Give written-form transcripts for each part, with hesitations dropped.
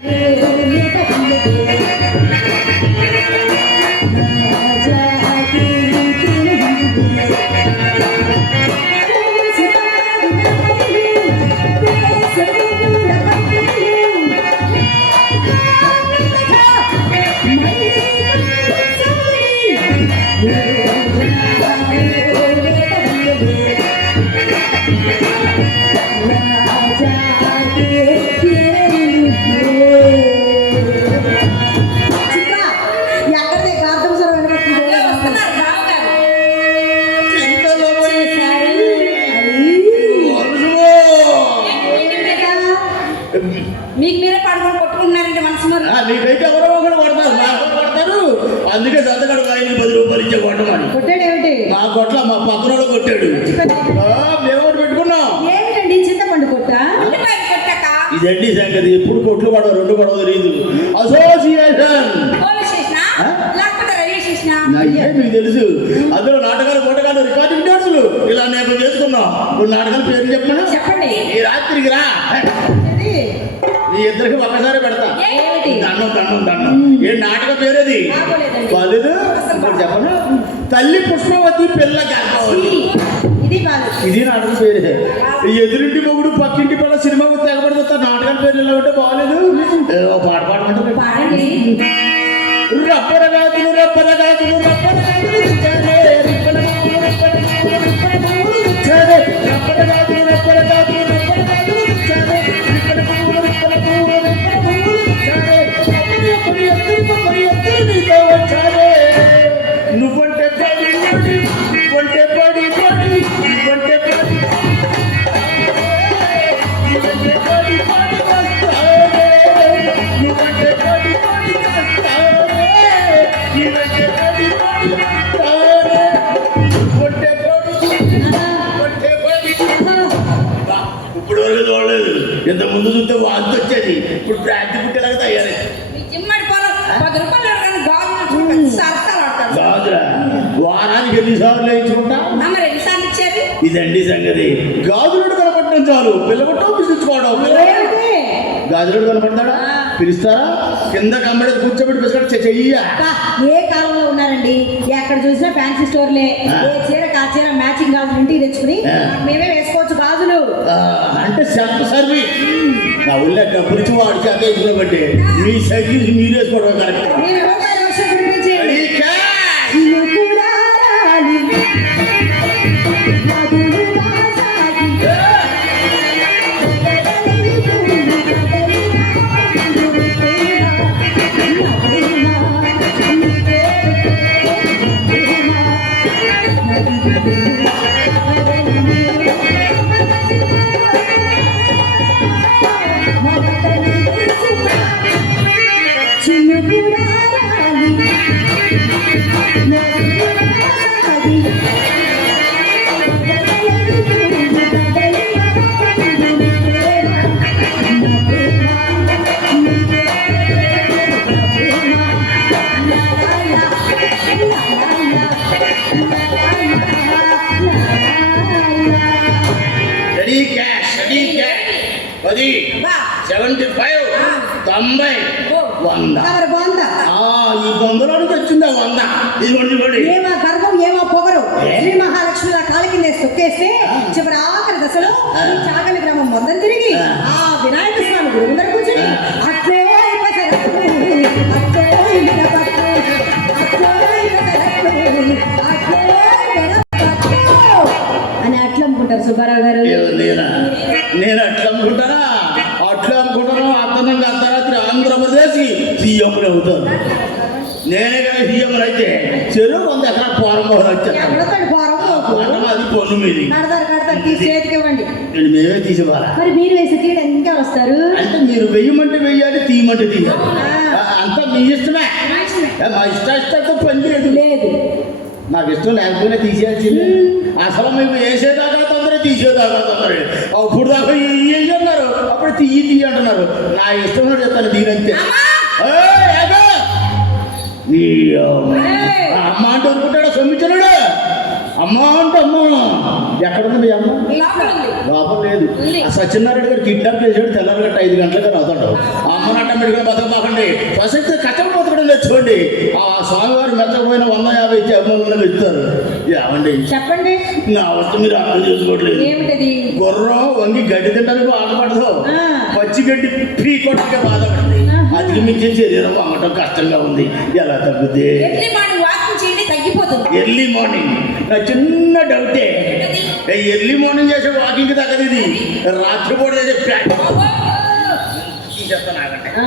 మీకు మీరే పడుకొని కొట్టుకుంటున్నారంటే మనసు నీకైతే ఎవరో ఒకరు కొడతారు, నాకు కొడతారు. అందుకే సంతకడు ఆయన 10 రూపాయలు ఇచ్చే కొట్టమని. కొట్టాడు ఏమిటి? మా కొట్ల మా పక్కన కొట్టాడు. మేము పెట్టుకున్నాం. ఏంటండి చింతపండు కొట్ట? ఇదండి సంగతి. ఎప్పుడు కొట్లు పడవ 2 పడవ తెలియదు. అసోసియేషన్ మీకు తెలుసు. అందులో నాటకాలు పోటకాలు రికార్డింగ్ డాన్సులు ఇలా నేను చేసుకున్నాం. 2 నాటకాల పేర్లు చెప్పండి. ఈ రాత్రికి రా, నీ ఇద్దరికి ఒక్కసారి పెడతా. దండం. ఏ నాటక పేరేది బాలేదు చెప్పను. తల్లి పుష్పవతి పిల్ల గర్భవతి. ఇది నాటక పేరే. ఎదురింటి మొగుడు పక్కింటి పిల్ల సినిమా తెగబడిపోతా. నాటకాల పేర్లు ఎలా ఉంటే బాగాలేదు. పాట పాడమంటే రబ్బరగాజులు నువ్వంటే ఇప్పుడు వరకు చూడలేదు. ఇంత ముందు చూస్తే వాంతి వచ్చేది. ఇప్పుడు ప్రాంతి పుట్టేలాగా తయారు. గాజురా వారానికి ఎన్నిసార్లు వేయించుకుంటా? ఇదండి సంగతి. గాజులుడు కనపడటం చాలు, పిల్లబట్టం పిలుచుకోవడం. గాజులుడు కనపడతాడా? పిలుస్తారా? కింద కమ్మడి కూర్చోబెట్టి పిలుచుకుంటే చెయ్య. ఏ కాలంలో ఉన్నారండి? ఎక్కడ చూసినా ఫ్యాన్సీ స్టోర్లే. ఏ చీర చీర మ్యాచింగ్ గాజులు ఇంటికి తెచ్చుకుని మేమే వేసుకోవచ్చు గాజులు. అంటే సెల్ఫ్ సర్వీస్. నా ఊళ్ళో డబ్బులిచ్చి వాడికి అదే బట్టి మీ సైకిల్ మీరు వేసుకోవడం కరెక్ట్. Ready cash 75 90 100. ఈ బొందలోనికి వచ్చిందా 100. ఇదిగోండి. ఏమా గర్వం ఏమా పొగరు. శ్రీ మహాలక్ష్మి కాళ్ళ కింద తొక్కేస్తే చివరి ఆఖరి దశలో చాగలి గ్రామం మొత్తం తిరిగి ఆ వినాయక స్వామి గుడి ముందర కూర్చొని అట్లే అని అట్లా అమ్ముకుంటారు సుబ్బారావు గారు. నేను అట్లా అమ్ముకుంటానా? అతనంగా అర్ధరాత్రి ఆంధ్రప్రదేశ్ సీఎం అవుతాను. నేనే కానీ సీఎం అయితే చెరువు 100 ఎకరాల పోరం వచ్చాను. అది పొన్ను మీది మేమే తీసేవాళ్ళ. మరి మీరు వేసి తీయడం ఇంకా వస్తారు అంటే మీరు వెయ్యమంటే వెయ్యాలి, తీయమంటే తీయాలి. అంతా మీ ఇష్టమే. మా ఇష్టంతో పని లేదు. నాకు ఇష్టం లేకపోయినా తీసేయాల్సింది. అసలు మేము వేసేదాకా తొందర, తీసేదాకా తొందర. అప్పుడు దాకా ఇవి అన్నారు, అప్పుడు తీయి అంటున్నారు. నా ఇష్టం చెప్తాను దీనంతే. అమ్మ అంటే అనుకుంటాడా సొమ్మించనుడు? అమ్మా అంటే అమ్మా ఎక్కడుంది మీ అమ్మ లోపల ఉంది. లోపం లేదు ఉంది. ఆ సత్యనారాయణ గారు కిడ్నాప్ చేసాడు తెల్లారగట్ట 5 గంటలకు రాతాడు అమ్మని ఆటోమేటిక్గా బతకమాకండి ప్రసక్తి కష్టం బతకడం తెచ్చుకోండి ఆ స్వామివారు మెచ్చకపోయిన 150 ఇచ్చి అమ్మలు ఇస్తారు ఏమండి చెప్పండి నా వస్తు మీరు అర్థం చేసుకోవట్లేదు ఏమిటది గుర్రం వంగి గడ్డి తింటానికి ఆటపడదు ఆ. పచ్చి గడ్డి పీ కొట్టగా బాధపడింది అతికి మించి శరీరం అమ్మటం కష్టంగా ఉంది ఎలా తగ్గుద్ది ఎర్లీ మార్నింగ్ వాకింగ్ చేయండి తగ్గిపోతుంది. ఎర్లీ మార్నింగ్ నా చిన్న డౌటే ఏంటది? ఎర్లీ మార్నింగ్ చేసే వాకింగ్ తగ్గదు ఇది రాత్రిపూట చేసే ప్లాన్ అబ్బో! తీసేస్తాను ఆగండి. ఆ,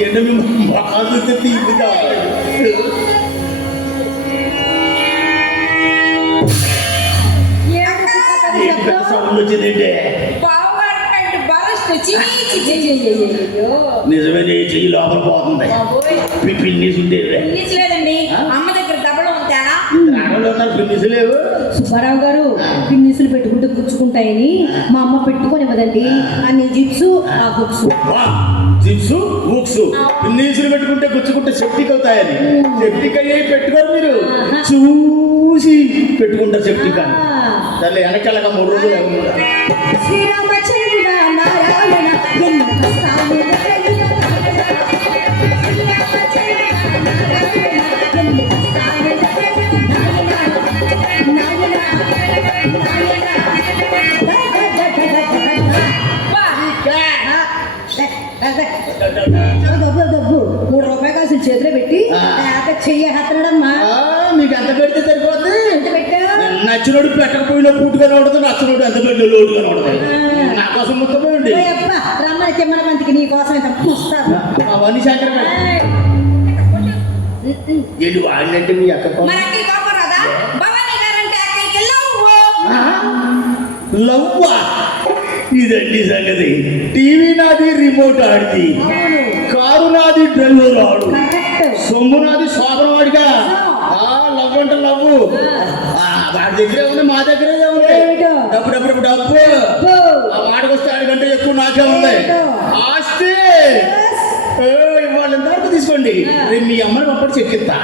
ఏంటో మేము బాగా తీపిద్దా ఏమిటి సీతాకారి ఏంటి పెద్ద శబ్దం? సౌండ్ వచ్చిందంటే పవర్ కట్ బరస్ట్ చీచి అయ్యయ్యయ్యయ్యో. నిజమే నీ చెయ్యి లోపల పోతుంది బాబోయ్ పిన్నిస్ ఉండేది ఫినిష్ లేదండి. అమ్మ దగ్గర దెబ్బలు ఉంటానా? రావడంలో ఉన్నారు పిన్నిస్ లేవు సుబ్బారావు గారు పిన్నిసులు పెట్టుకుంటే గుచ్చుకుంటాయని మా అమ్మ పెట్టుకొని ఇవ్వదండి అన్ని జిప్స్ ఆ హుక్స్ జిప్స్ బుక్స్ పిన్నీసులు పెట్టుకుంటే గుచ్చుకుంటే సెప్టిక్ అవుతాయని సెప్టిక్ అయ్యి పెట్టుకోరు మీరు చూసి పెట్టుకుంటారు సెప్టిక్ అని దాన్ని వెనకాలక 3 రోజులు అవి కూడా. శ్రీరామచంద్ర నారాయణ ఎన్ని కష్టాలు ఎదురైనా ఎన్ని కష్టాలు ఎదురైనా అబ్బా! డబ్బు 3 రూపాయలు కాసులు చేతిలో పెట్టి చెయ్యి హత్తడమ్మా ఆ, మీకు ఎంత పెడితే సరిపోద్ది ఎంత పెట్టా నచ్చినోడు పెట్టకపోయినా పూటుగానే ఉండదు నచ్చినోడు ఎంత పెట్టి లోటుగానే ఉండదు నా కోసం మొత్తం పోయండి రమ్మని తిమ్మల మందికి నీ కోసం ఇంత పుస్తాను అవన్నీ శంకర ఏంటి వాడినంటే మీ అక్క మరి అక్కడికి కోపం రాదా? భవానీ గారంటే అక్కడికి వెళ్ళావు. లవ్వా ఇదండి సంగతి టీవీ నాది రిమోట్ ఆడిది అవును కారు నాది డ్రైవర్ ఆడు కరెక్ట్ సొమ్ము నాది శోభనం వాడిగా లవ్ అంటే లవ్వు వాడి దగ్గరే ఉంది మా దగ్గరే ఉంది ఏమిటో? డబ్బు డబ్బు డబ్బు డబ్బు అబ్బో. ఆ మాటకు వస్తే 6 గంటలు ఎక్కువ నాకే ఉంది ఏమిటో? ఆస్తి ఇవాళ ఎంతవరకు తీసుకోండి రేపు మీ అమ్మని పంపడి చెక్కిస్తా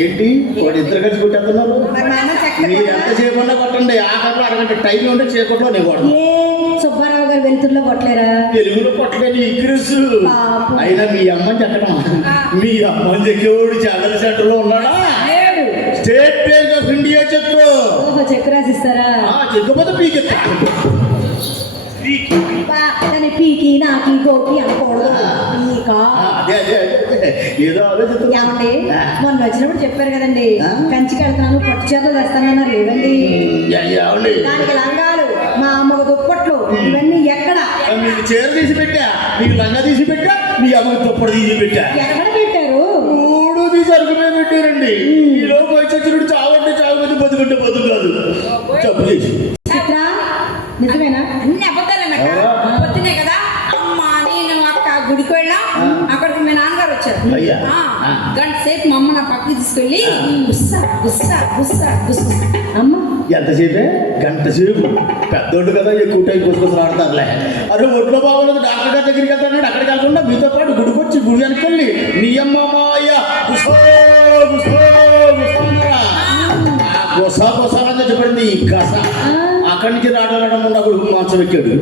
ఏంటి వాడు ఇద్దరు కలిసి కొట్టేస్తున్నారు మరి మా అమ్మ చక్కగా మీరు ఎంత చేయకుండా కొట్టండి ఆఖరిలో అరగంట టైం ఉంటే చేయకుండా నేను కొడను ఏ సుబ్బారావు గారు వెలుతురులో కొట్టలేరా తెలుగులో కొట్టలేని ఇంగ్లీష్ పాపం. అయినా మీ అమ్మని చెక్కడం మీ అమ్మని చెక్కేవాడు చాలా సెంటర్లో ఉన్నాడా లేడు స్టేట్ బ్యాంక్ ఆఫ్ ఇండియా చెక్కు ఓహో చెక్ రాసిస్తారా చెక్కపోతే పీకెత్తా దాన్ని పీకి నాకి గోకి అనకూడదు ఇంకా అదే అదే అదే ఏదో ఆలోచిస్తున్నా ఏమండి మొన్న వచ్చినప్పుడు చెప్పారు కదండి ఆ? కంచికి వెళ్తున్నాను పట్టు చీరలు తెస్తానన్నారు లేవండి ఏమండి దానికి లంగాలు మా అమ్మకు దుప్పట్లు ఇవన్నీ ఎక్కడ మీకు చీర తీసి పెట్టా మీకు లంగా తీసి పెట్టా మీ అమ్మకి తుప్పడు తీసి పెట్టా ఎక్కడ పెట్టారు 3 తీసి అరుగుమే పెట్టారండి ఈ లోపు వచ్చినప్పుడు చావంటే చావుకుంటే బతుకుంటే బతుకు కాదు తప్పు చేసి చిత్ర నిజమేనా అన్ని అబద్ధాలేనక్క. పొద్దునే కదా అమ్మ నేను అక్క గుడికి వెళ్ళాం. అక్కడికి మీ నాన్నగారు వచ్చారు. అయ్యా. గంట సేపు మా అమ్మ నా పక్కకి తీసుకెళ్ళి గుస్సా గుస్సా గుస్సా గుస్సా. అమ్మ ఎంతసేపే గంట సేపు పెద్దోడు కదా ఎక్కువ టైం కోసం ఆడతారులే అరే ఒంట్లో బాగోలేదు డాక్టర్ గారి దగ్గరికి వెళ్తాడు అక్కడికి వెళ్ళకుండా మీతో పాటు గుడికొచ్చి గుడి వెనకెళ్ళి నీ అమ్మ మావయ్య గుసా గుసాలని చెప్పండి ఈ గస అక్కడి నుంచి రావడం ఉన్నప్పుడు మాంసం ఎక్కాడు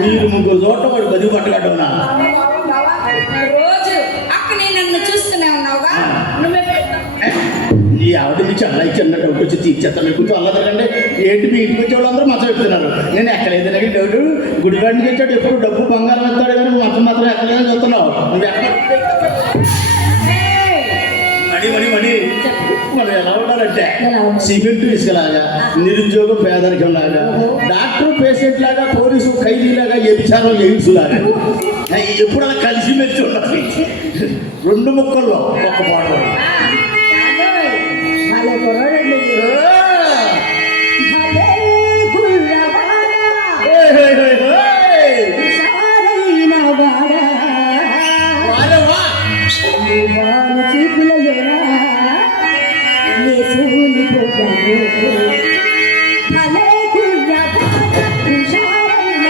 మీరు 3 చోట్ల వాడు బదిలి పట్టగడ్డా రోజు అక్క నేను నన్ను చూస్తూనే ఉన్నావుగా నువ్వే ఈ ఆవిడ మీ చాలా చిన్న డౌట్ వచ్చి తీర్చేస్తాను కొంచెం అల్లదండి ఏంటి మీ ఇంటికి వచ్చే వాళ్ళందరూ మచ్చం చెప్తున్నారు నేను ఎక్కలేదు నాకు డౌట్ గుడిగాడి నుంచి వచ్చాడు ఎప్పుడు డబ్బు బంగారం ఎత్తాడు కానీ మచ్చం మాత్రం ఎక్కలేదని చూస్తున్నావు నువ్వు ఎక్కడ మణి మణి మణి మనం ఎలా ఉండాలంటే ఎలా ఉండాలి? సిమెంట్ ఇసుకలాగా నిరుద్యోగం పేదరికం లాగా డాక్టర్ పేషెంట్ లాగా పోలీసు ఖైదీలాగా ఎదిచారం ఎయిడ్స్ లాగా ఎప్పుడు అలా కలిసి మెలిసి ఉండాలి 2 ముక్కల్లో ఒక్క పాట భలే కుర్రాడండి భలే గుర్రవాడా హుషారైన వాడా వారు చూపులలోనా యేసుని పొగరు భలే గుర్రవాడా హుషారైన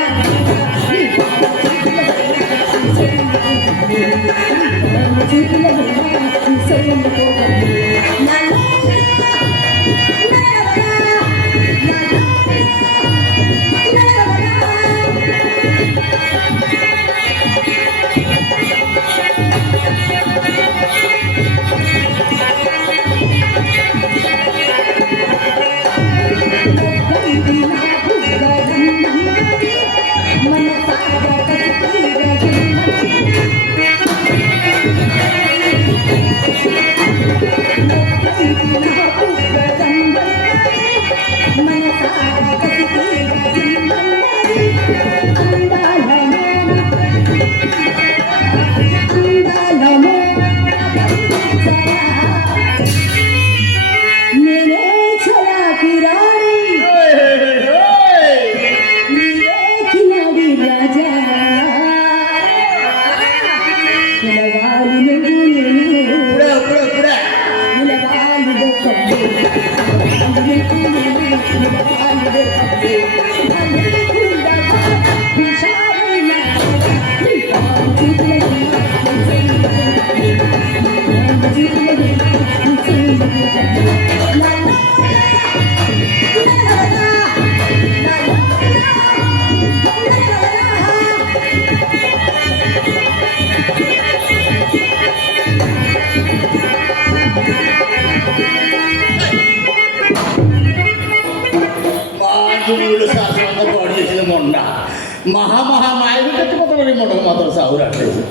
వాడా నేనే చలాకి రాణి నీవే కిలాడి రాజా పిలవాలి నువ్వు ఇప్పుడే ఇప్పుడే ఇప్పుడే పిలవాలి గొప్ప మాధువులు శాస్త్రంగా పాడు చేసిన మొండ మహామహామాయలు కట్టుకుంటున్నారు ఈ మొండకు మాత్రం సాగు రాట్లేదు